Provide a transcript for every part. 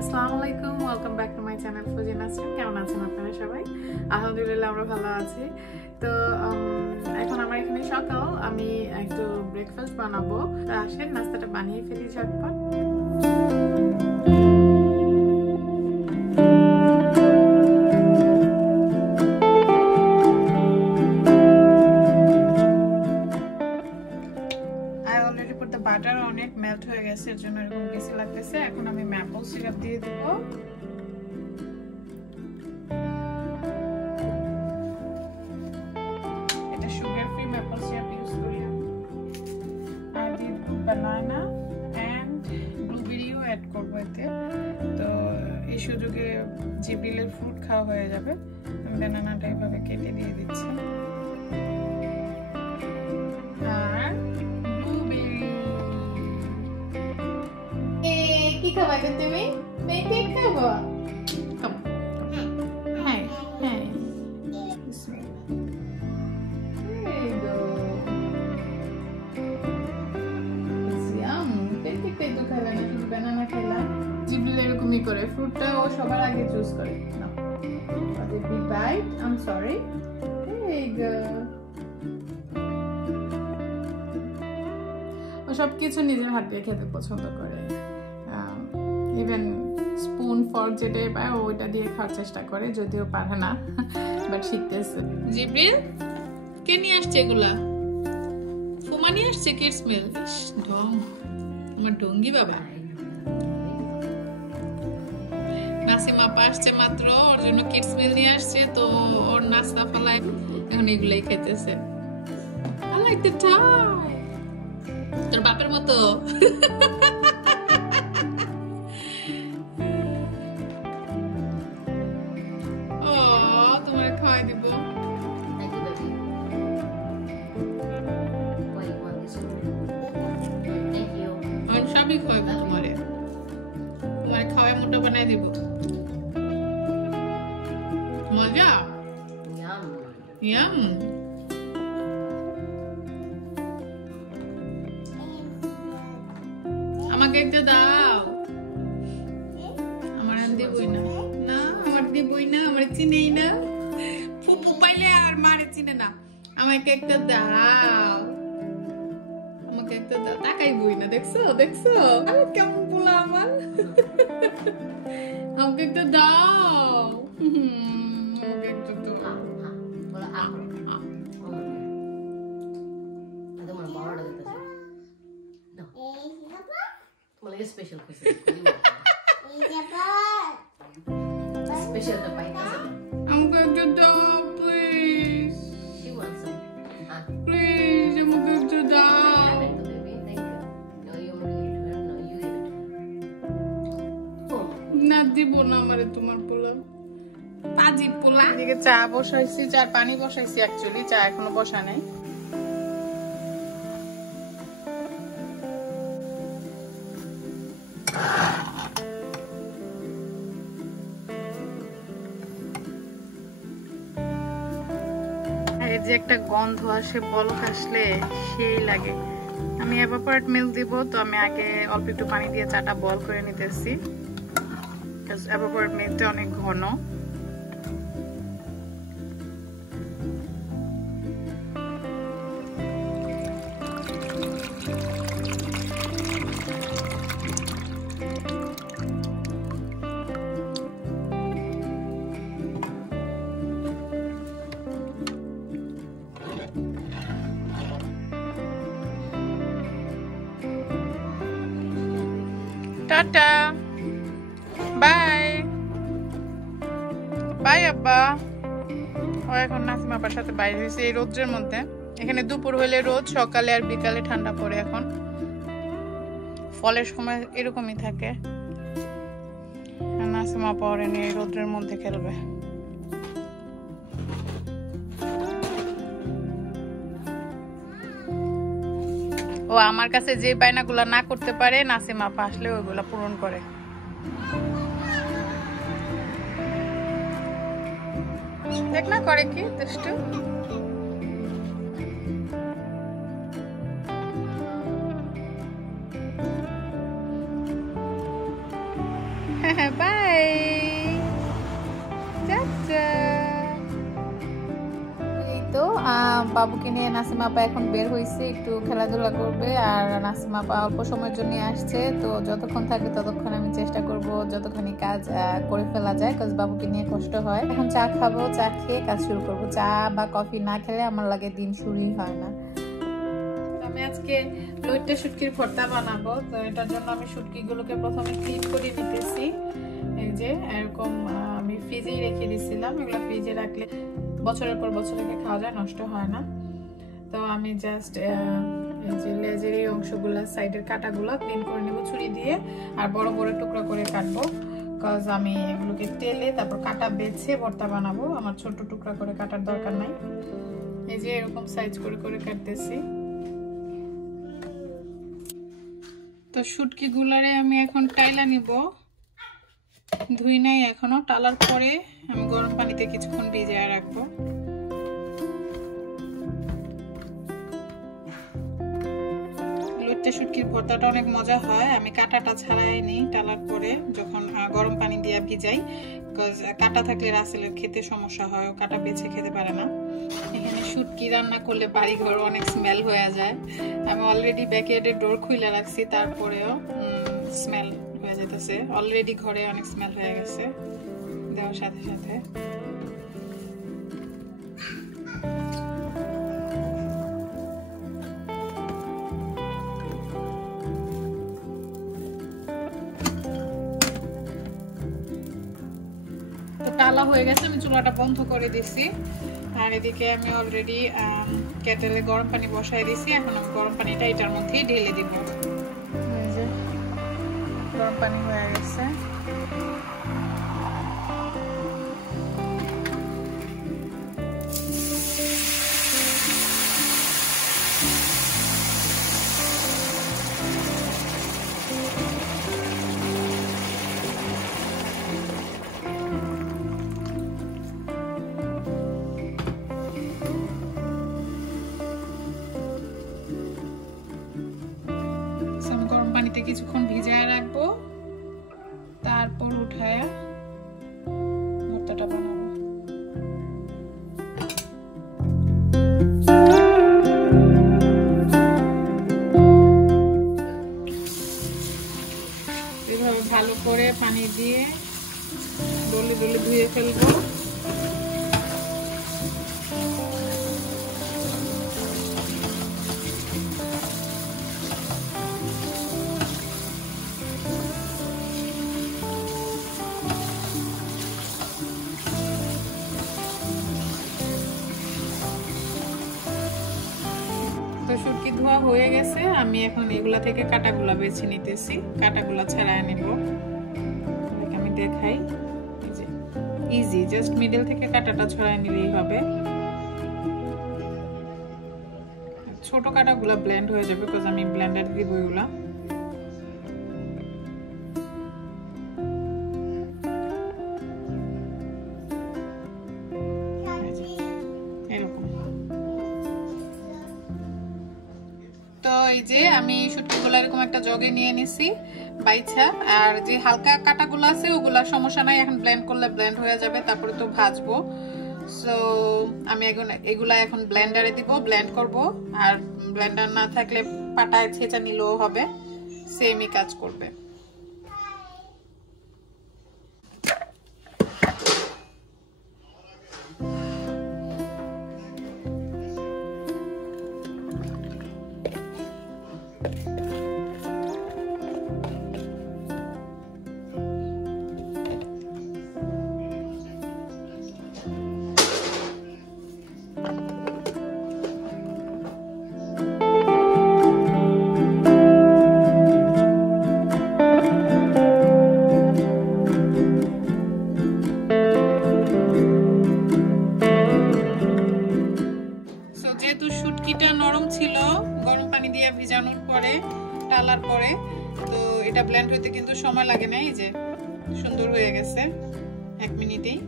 আসসালামু আলাইকুম, welcome back to my channel Fuji Nasrin. কেমন আছেন আপনারা সবাই? আলহামদুলিল্লাহ আমরা ভালো আছি। তো এখন আমার এখানে সকাল, আমি একটু ব্রেকফাস্ট বানাবো। তো আসেন নাস্তাটা বানিয়ে ফেলি ঝটপট। বাটার অনেক মেল্ট হয়ে গেছে, এর জন্য এরকম বেশি লাগতেছে। এখন আমি ম্যাপল সিরাপ দিয়ে দেব। এটা sugar free maple syrup use করি আমি। আর দিয়ে দেব বানানা এন্ড ব্লুবেরিও অ্যাড করবো এতে। তো এই সুযোগে জিব্রিলের ফ্রুট খাওয়া হয়ে যাবে। আমি বানানাটা এভাবে কেটে দিয়ে দিচ্ছি। আর কি খাবা তুমি? কেক খাবো? হ্যাঁ হ্যাঁ, বানানা খেলাম। জিবলিল এরকমই করে, ফ্রুটটা ও সবার আগে চুজ করে। I'm sorry. Hey girl. ও সবকিছু নিজের হাত দিয়ে খেতে পছন্দ করে। ইভেন স্পুন ফর্ক যেটাই পায় ওইটা দিয়ে খাওয়ার চেষ্টা করে, যদিও পারে না, বাট শিখতেছে। জিব্রিল কে নিয়ে আসছে এগুলা? ফুমা নিয়ে আসছে কিডস মিল। ঢং, আমার ঢঙ্গি বাবা। নাসিমা আপা আসছে মাত্র, ওর জন্য কিডস মিল নিয়ে আসছে। তো ওর নাস্তা ফলায় এখন এগুলাই খেতেছে। I like the tie. তোর বাপের মতো। তোমার খাওয়াই দিব। সবই খাওয়াইব তোমারে, তোমার খাওয়াই মোটা বানাই দিব। মজা, ইয়াম। আমাকে একটা দাও। আমার আর দিবই না। না আমার দিবই না, আমার চিনেই না। ফুপু পাইলে আর মারে চিনে না। আমাকে একটা দাও, আমাকে একটা দাও। তাকাই বই না, দেখছো দেখছো আরে কেমন বলা আমার। আমাকে একটা দাও, আমাকে একটা দাও। Special special the pie. I'm going to die, please. She wants some. Please, I'm going to die. Thank you. No, you want to give it to her. No, you give it to her. না দিব না আমারে তোমার পোলা, পাজি পোলা। এদিকে চা বসাইছি, চার পানি বসাইছি। অ্যাকচুয়ালি চা এখনো বসা নাই। যে একটা গন্ধ আসে, বলক আসলে সেই লাগে। আমি এভাপোরেট মিল্ক দিব, তো আমি আগে অল্প একটু পানি দিয়ে চাটা বল করে নিতেছি। এভাপোরেট মিল্কটা অনেক ঘন। টাটা, বাই বাই আব্বা। ও এখন নাসিমা আপার সাথে বাইরে হয়েছে এই রোদ্রের মধ্যে। এখানে দুপুর হইলে রোদ, সকালে আর বিকালে ঠান্ডা পড়ে। এখন ফলের সময় এরকমই থাকে। নাসিমা আপা ওরে নিয়ে এই রোদ্রের মধ্যে খেলবে। ও আমার কাছে যে বায়নাগুলা না করতে পারে, নাসিমা আপা আসলে ওইগুলা পূরণ করে। দেখ না করে কি দুষ্টু। Bye tata. এই তো বাবুকে নিয়ে নাসিমা আপা এখন বের হয়েছে, একটু খেলাধুলা করবে। আর নাসিমা আপা অল্প সময়ের জন্য আসছে, তো যতক্ষণ থাকে ততক্ষণ আমি চেষ্টা করব যতখানি কাজ করে ফেলা যায়, কারণ বাবুকে নিয়ে কষ্ট হয়। এখন চা খাবো, চা খেয়ে কাজ শুরু করব। চা বা কফি না খেলে আমার লাগে দিন শুরুই হয় না। আমি আজকে লইট্টা শুটকির ভর্তা বানাবো, তো এটার জন্য আমি শুটকিগুলোকে প্রথমে ক্লিন করে নিতেছি। এই যে এরকম আমি ফ্রিজেই রেখে দিয়েছিলাম, এগুলো ফ্রিজে রাখলে বছরের পর বছর রেখে খাওয়া যায়, নষ্ট হয় না। তো আমি জাস্ট এই যে লেজের এই অংশগুলো, সাইডের কাটাগুলো ক্লিন করে নেব ছুরি দিয়ে, আর বড় বড় টুকরা করে কাটবো, কজ আমি এগুলোকে তেলে তারপর কাটা বেছে ভর্তা বানাবো। আমার ছোট টুকরা করে কাটার দরকার নাই। এই যে এরকম সাইজ করে করে কাটতেছি। তো শুটকি গুলারে আমি এখন টাইলা নিব, ধুই নাই এখনো। টালার পরে আমি গরম পানিতে কিছুক্ষণ ভিজিয়ে রাখবো। লইট্টা শুটকির ভর্তাটা অনেক মজা হয়। আমি কাঁটাটা ছাড়াই নিই টালার পরে, যখন গরম পানি দিয়ে ভিজাই, বিকজ কাঁটা থাকলে রাসেলের খেতে সমস্যা হয়, ও কাঁটা বেছে খেতে পারে না। এখানে শুটকি রান্না করলে বাড়িঘর অনেক স্মেল হয়ে যায়। আমি অলরেডি ব্যাকইয়ার্ডের ডোর খুলে রাখছি, তারপরেও স্মেল হয়ে যেতেছে। অলরেডি ঘরে অনেক স্মেল হয়ে গেছে দেওয়ার সাথে সাথে। টালা হয়ে গেছে, আমি চুলাটা বন্ধ করে দিছি। আর এদিকে আমি অলরেডি কেটেলে গরম পানি বসাই দিছি। এখন আমি গরম পানিটা এটার মধ্যেই ঢেলে দিব। এই যে গরম পানি হয়ে গেছে। কিছুক্ষণ ভিজায় রাখবো, তারপর উঠায়া ভর্তাটা বানাবো। এভাবে ভালো করে পানি দিয়ে ডলে ডলে ধুয়ে ফেলবো। শুটকি ধোয়া হয়ে গেছে, আমি এখন এগুলা থেকে কাটাগুলা বেছে নিতেছি, কাটাগুলা ছাড়াই নেব। আমি দেখাই, ইজি, জাস্ট মিডল থেকে কাটাটা ছড়াই নিলেই হবে। ছোট কাটাগুলা ব্লেন্ড হয়ে যাবে, বিকজ আমি ব্লেন্ডার দিব এগুলা। এই যে আমি শুটকিগুলো এরকম একটা জগে নিয়ে নিছি বাইছা, আর যে হালকা কাটাগুলো আছে ওগুলা সমস্যা নাই, এখন ব্লেন্ড করলে ব্লেন্ড হয়ে যাবে, তারপরে তো ভাজবো। সো আমি এগুলা এখন ব্লেন্ডারে দিব, ব্লেন্ড করব। আর ব্লেন্ডার না থাকলে পাটায় ছেঁচা নিলেও হবে, সেমই কাজ করবে। টালার পরে তো এটা ব্লেন্ড হইতে কিন্তু সময় লাগে না, এই যে সুন্দর হয়ে গেছে 1 মিনিটেই।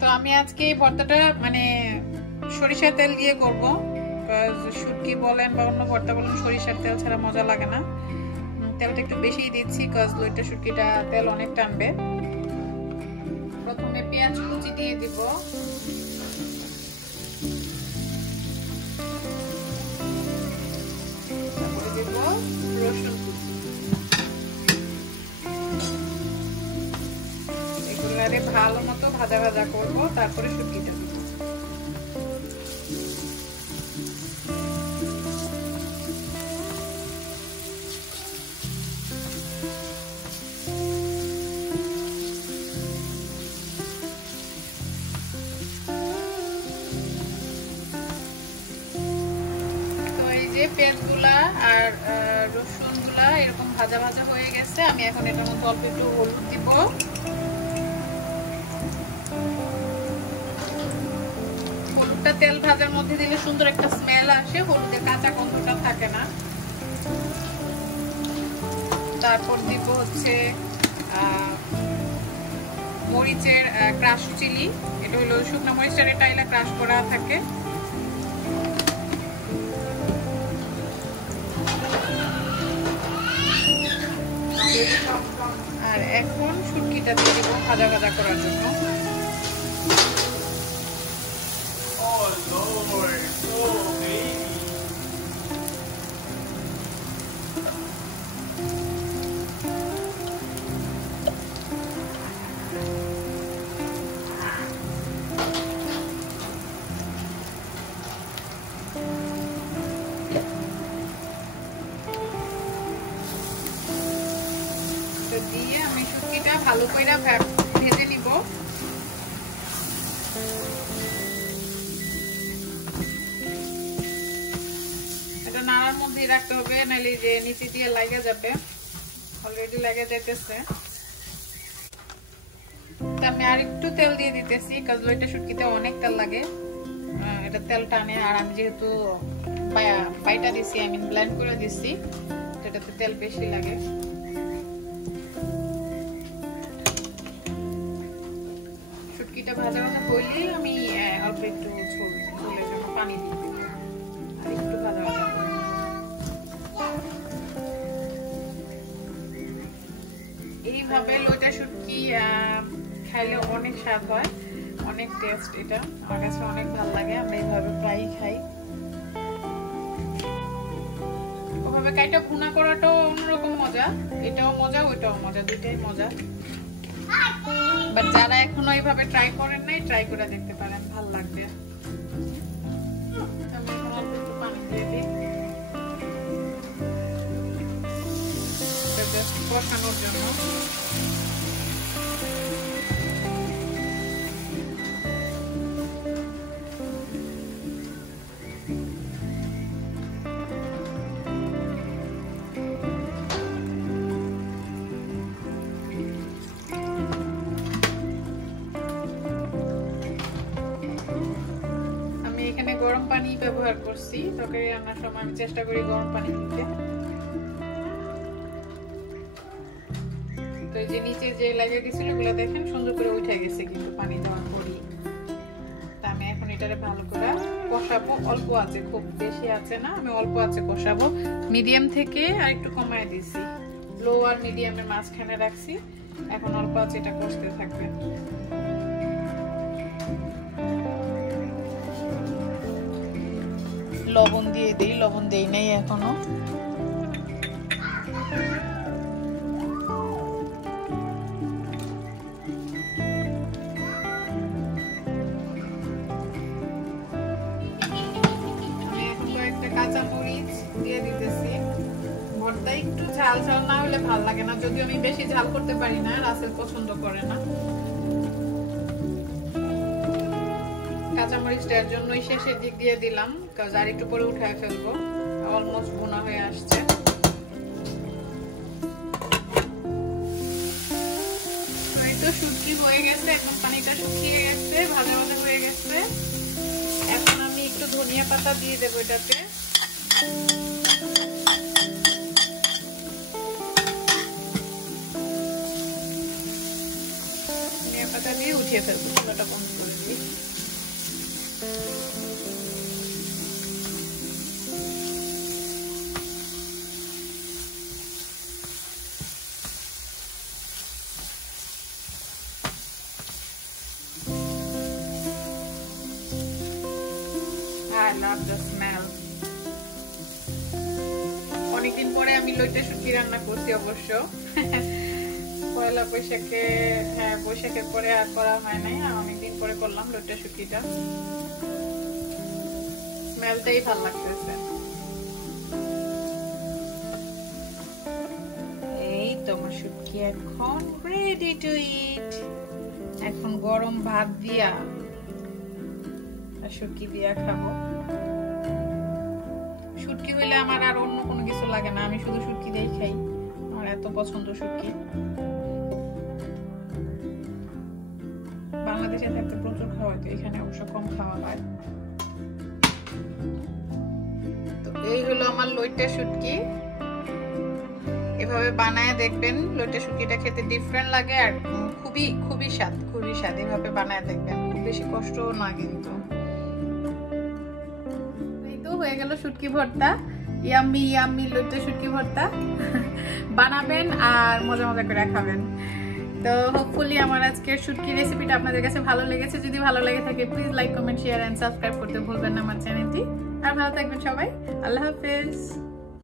তো আমি আজকে এই ভর্তাটা মানে সরিষার তেল দিয়ে করব, শুটকি বলেন বা অন্য ভর্তা বলেন সরিষার তেল ছাড়া মজা লাগে না। তেলটা একটু বেশিই দিচ্ছি কজ লইটা শুটকিটা তেল অনেক টানবে। প্রথমে পেঁয়াজ কুচি দিয়ে দিব, তারপরে দিব রসুন কুচি। এগুলারে ভালো মতো ভাজা ভাজা করবো, তারপরে শুটকিটা দিব। পেঁয়াজগুলা আর রসুনগুলা এরকম ভাজা ভাজা হয়ে গেছে। আমি এখন এটার মধ্যে অল্প একটু হলুদ দিব, হলুদটা তেল ভাজার মধ্যে দিলে সুন্দর একটা স্মেল আসে, হলুদের কাঁচা গন্ধটা থাকে না। তারপর দিব হচ্ছে মরিচের ক্রাশ চিলি, এটা হলো শুকনো মরিচের টাইলা ক্রাশ করা থাকে। আর এখন শুটকিটা দিয়ে দিব ভাজা ভাজা করার জন্য। দিয়ে আমি শুটকিটা ভালো করে ভেজে নিব। এটা নাড়ার মধ্যে রাখতে হবে, নাহলে যে নিচে দিয়ে লাগা যাবে, অলরেডি লাগা যাইতেছে। আমি আর একটু তেল দিয়ে দিতেছি কারণ লইটা শুটকিতে অনেক তেল লাগে, এটা তেল টানে। আর আমি যেহেতু বাইটা দিছি, আমি ব্লেন্ড করে দিছি, এটাতে তেল বেশি লাগে। শুটকিটা ভাজা ভাজা হইলে আমি অল্প একটু ঝোলের জন্য পানি দিয়ে দেব, আর একটু ভাজা ভাজা করব। এইভাবে লইটা শুটকি খাইলে অনেক স্বাদ হয়, অনেক টেস্ট। এটা আমার কাছে অনেক ভালো লাগে, আমরা এইভাবে প্রায়ই খাই। ওভাবে কাইটা ভুনা করাটাও অন্যরকম মজা, এটাও মজা ওইটাও মজা, দুইটাই মজা। বাট যারা এখনো এইভাবে ট্রাই করেন নাই, ট্রাই করে দেখতে পারেন, ভালো লাগবে। আমি এখন অল্প একটু পানি দিয়ে দিই জাস্ট কষানোর জন্য। গরম পানি ব্যবহার করছি, তরকারি রান্নার সময় আমি চেষ্টা করি গরম পানি দিতে। তো এই যে নিচে যে লেগে গেছিল ওগুলো দেখেন সুন্দর করে উঠে গেছে কিন্তু পানি দেওয়ার পরই। তা আমি এখন এটারে ভালো করে কষাবো, অল্প আছে, খুব বেশি আছে না, আমি অল্প আছে কষাবো। মিডিয়াম থেকে আর একটু কমায় দিছি, লো আর মিডিয়ামের মাঝখানে রাখছি। এখন অল্প আছে, এটা কষতে থাকবে। লবণ দিয়ে দিই, লবণ দেই নাই এখনো। কাঁচা মরিচ দিয়ে দিতেছি। ভর্তা একটু ঝাল ঝাল না হলে ভালো লাগে না, যদিও আমি বেশি ঝাল করতে পারি না, রাসেল পছন্দ করে না। কাঁচা মরিচটার জন্যই শেষের দিক দিয়ে দিলাম, কারণ আর একটু পরে উঠায় ফেলবো। অলমোস্ট ভুনা হয়ে আসছে। তো শুটকি হয়ে গেছে, একদম পানিটা শুকিয়ে গেছে, ভাজা ভাজা হয়ে গেছে। এখন আমি একটু ধনিয়া পাতা দিয়ে দেবো এটাতে। ধনিয়া পাতা দিয়ে উঠিয়ে ফেলবো, চুলাটা বন্ধ করে দিই। Love the smell. অনেকদিন পরে আমি লইট্টা শুটকি রান্না করছি অবশ্য। পয়লা বৈশাখে, হ্যাঁ বৈশাখের পরে আর করা হয় নাই, অনেকদিন পরে করলাম লইট্টা শুটকিটা। স্মেলটাই ভালো লাগতেছে। এই তোমার শুটকি এখন রেডি টু ইট। এখন গরম ভাত দিয়া শুটকি দিয়া খাবো। শুটকি হইলে আমার আর অন্য কোনো কিছু লাগে না, আমি শুধু শুটকি দিয়েই খাই, আমার এত পছন্দ শুটকি। বাংলাদেশে থাকতে প্রচুর খাওয়া হয়, তো এখানে অবশ্য কম খাওয়া হয়। তো এই হলো আমার লইট্টা শুটকি। এভাবে বানায় দেখবেন, লইট্টা শুটকিটা খেতে ডিফারেন্ট লাগে আর খুবই স্বাদ। এভাবে বানায় দেখবেন, খুব বেশি কষ্টও না কিন্তু। এই তো হয়ে গেল শুটকি ভর্তা, ইয়াম্মি লইট্টা শুটকি ভর্তা। বানাবেন আর মজা করে খাবেন। তো হোপফুলি আমার আজকের শুটকি রেসিপিটা আপনাদের কাছে ভালো লেগেছে। যদি ভালো লেগে থাকে please like, comment, share and subscribe করতে ভুলবেন না আমার চ্যানেলটি। আর ভালো থাকবেন সবাই। আল্লাহ হাফেজ।